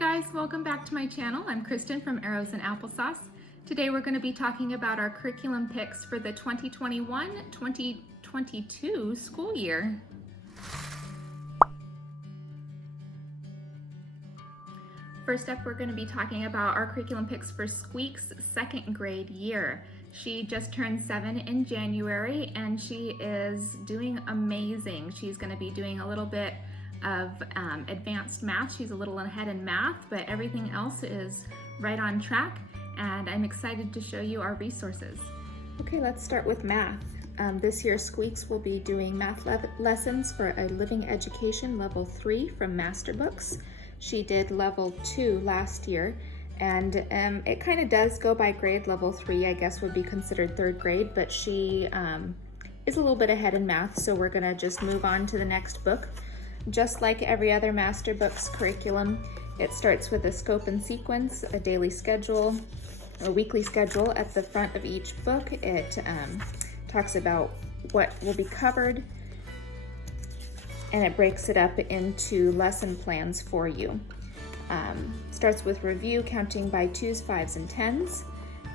guys, welcome back to my channel. I'm Kristen from Arrows and Applesauce. Today we're going to be talking about our curriculum picks for the 2021-2022 school year. First up, we're going to be talking about our curriculum picks for Squeaks' second grade year. She just turned 7 in January and she is doing amazing. She's going to be doing a little bit of advanced math. She's a little ahead in math, but everything else is right on track, and I'm excited to show you our resources. Okay, let's start with math. This year Squeaks will be doing math lessons for a living education level 3 from Master Books. She did level 2 last year, and it kind of does go by grade. Level 3 I guess would be considered 3rd grade, but she is a little bit ahead in math, so we're gonna just move on to the next book. Just like every other Master Books curriculum, it starts with a scope and sequence, a daily schedule, a weekly schedule at the front of each book. It talks about what will be covered, and it breaks it up into lesson plans for you. Starts with review, counting by 2s, 5s, and 10s,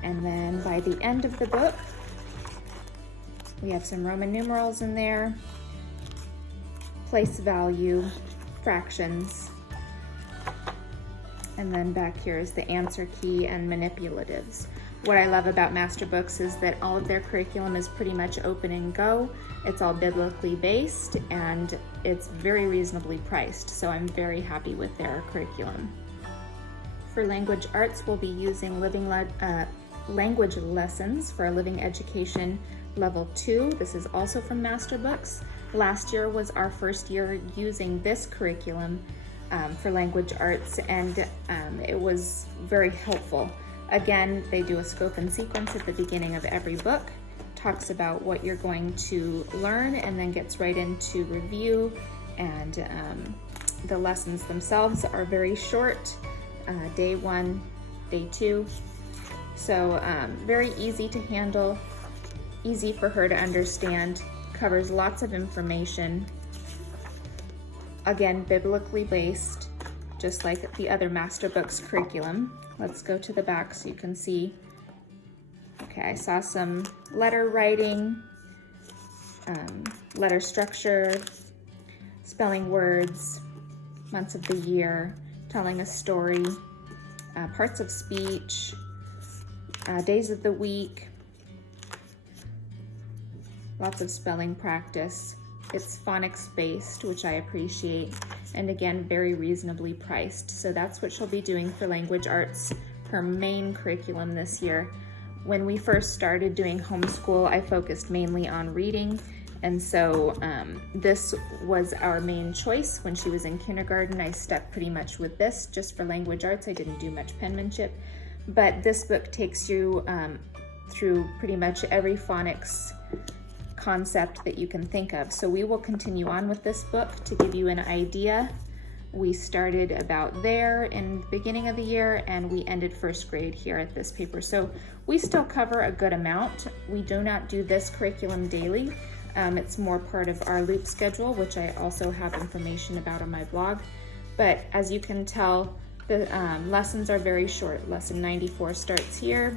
and then by the end of the book, we have some Roman numerals in there, place value, fractions, and then back here is the answer key and manipulatives. What I love about Master Books is that all of their curriculum is pretty much open and go. It's all biblically based and it's very reasonably priced, so I'm very happy with their curriculum. For language arts, we'll be using language lessons for a living education level 2. This is also from Master Books. Last year was our first year using this curriculum for language arts, and it was very helpful. Again, they do a scope and sequence at the beginning of every book, talks about what you're going to learn, and then gets right into review, and the lessons themselves are very short, day 1, day 2, so very easy to handle, easy for her to understand, covers lots of information. Again, biblically based, just like the other Master Books curriculum. Let's go to the back so you can see. Okay, I saw some letter writing, letter structure, spelling words, months of the year, telling a story, parts of speech, days of the week, lots of spelling practice. It's phonics based, which I appreciate, and again, very reasonably priced. So that's what she'll be doing for language arts, her main curriculum this year. When we first started doing homeschool, I focused mainly on reading, and so this was our main choice. When she was in kindergarten, I stuck pretty much with this just for language arts. I didn't do much penmanship, but this book takes you through pretty much every phonics concept that you can think of. So we will continue on with this book to give you an idea. We started about there in the beginning of the year and we ended 1st grade here at this paper. So we still cover a good amount. We do not do this curriculum daily. It's more part of our loop schedule, which I also have information about on my blog. But as you can tell, the lessons are very short. Lesson 94 starts here,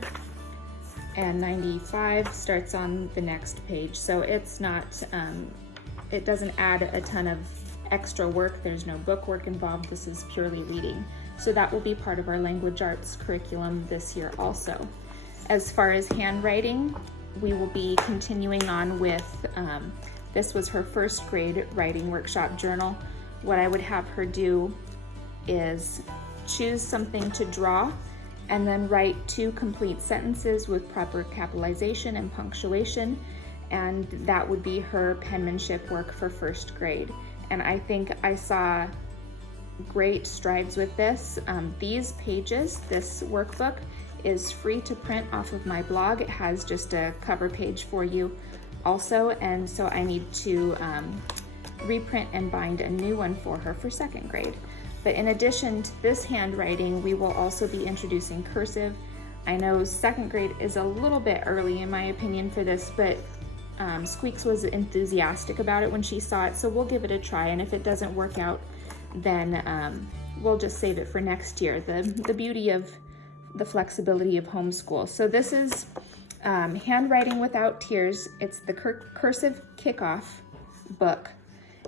and 95 starts on the next page. So it's not, it doesn't add a ton of extra work. There's no book work involved. This is purely reading. So that will be part of our language arts curriculum this year also. As far as handwriting, we will be continuing on with, this was her 1st grade writing workshop journal. What I would have her do is choose something to draw and then write 2 complete sentences with proper capitalization and punctuation, and that would be her penmanship work for 1st grade. And I think I saw great strides with this. These pages, this workbook, is free to print off of my blog. It has just a cover page for you also, and so I need to reprint and bind a new one for her for 2nd grade. But in addition to this handwriting, we will also be introducing cursive. I know 2nd grade is a little bit early in my opinion for this, but Squeaks was enthusiastic about it when she saw it, so we'll give it a try, and if it doesn't work out, then we'll just save it for next year. The beauty of the flexibility of homeschool. So this is Handwriting Without Tears. It's the Cursive Kickoff book.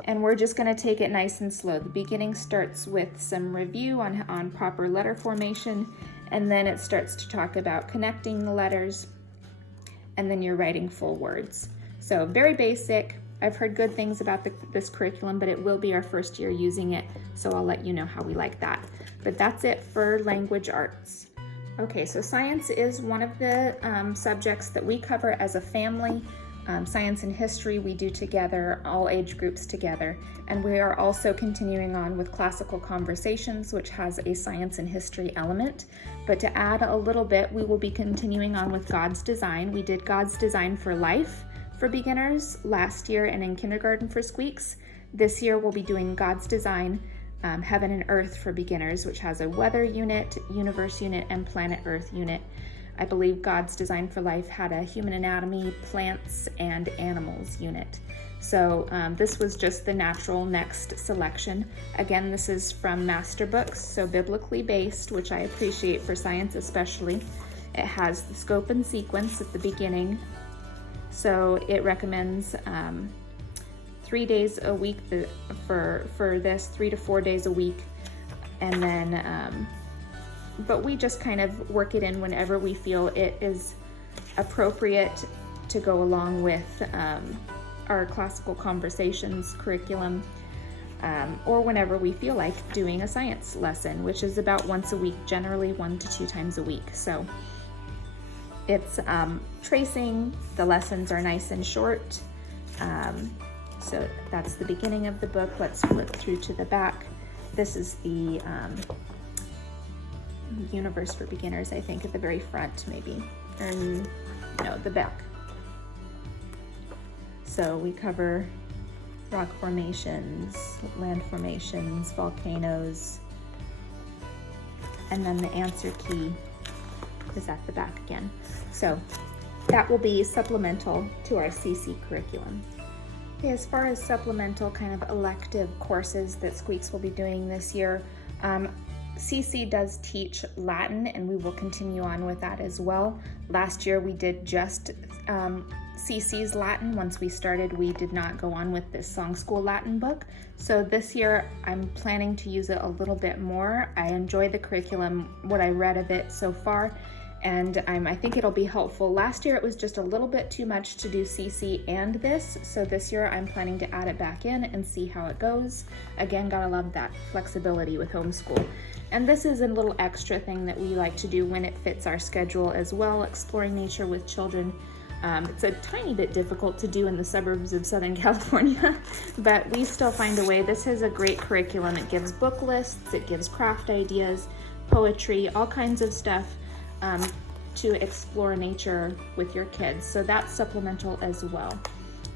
And we're just going to take it nice and slow. The beginning starts with some review on proper letter formation, and then it starts to talk about connecting the letters, and then you're writing full words. So very basic. I've heard good things about this curriculum, but it will be our first year using it, so I'll let you know how we like that. But that's it for language arts. Okay, so science is one of the subjects that we cover as a family. Science and history we do together, all age groups together, and we are also continuing on with classical conversations, which has a science and history element. But to add a little bit, we will be continuing on with God's Design. We did God's Design for Life for beginners last year and in kindergarten for Squeaks. This year we'll be doing God's Design, Heaven and Earth for beginners, which has a weather unit, universe unit, and planet Earth unit. I believe God's Design for Life had a human anatomy, plants, and animals unit. So this was just the natural next selection. Again, this is from master books, so biblically based, which I appreciate for science especially. It has the scope and sequence at the beginning. So it recommends 3 days a week for this, 3 to 4 days a week. And then but we just kind of work it in whenever we feel it is appropriate to go along with our classical conversations curriculum, or whenever we feel like doing a science lesson, which is about once a week, generally 1 to 2 times a week. So it's tracing, the lessons are nice and short. So that's the beginning of the book. Let's flip through to the back. This is the universe for beginners, I think, at the very front, maybe, or no, the back. So we cover rock formations, land formations, volcanoes, and then the answer key is at the back again. So that will be supplemental to our CC curriculum. Okay, as far as supplemental kind of elective courses that Squeaks will be doing this year, CC does teach Latin, and we will continue on with that as well. Last year we did just CC's Latin. Once we started, we did not go on with this Song School Latin book. So this year I'm planning to use it a little bit more. I enjoy the curriculum, what I read of it so far, and I think it'll be helpful. Last year it was just a little bit too much to do CC and this, so this year I'm planning to add it back in and see how it goes. Again, gotta love that flexibility with homeschool. And this is a little extra thing that we like to do when it fits our schedule as well, exploring nature with children. It's a tiny bit difficult to do in the suburbs of Southern California, but we still find a way. This is a great curriculum. It gives book lists, it gives craft ideas, poetry, all kinds of stuff to explore nature with your kids. So that's supplemental as well.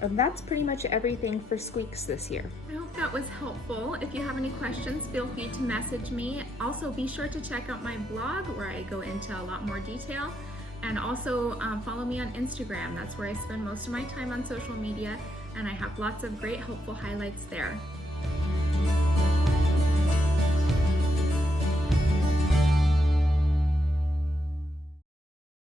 And that's pretty much everything for Squeaks this year. I hope that was helpful. If you have any questions, feel free to message me. Also, be sure to check out my blog where I go into a lot more detail. And also follow me on Instagram. That's where I spend most of my time on social media, and I have lots of great helpful highlights there.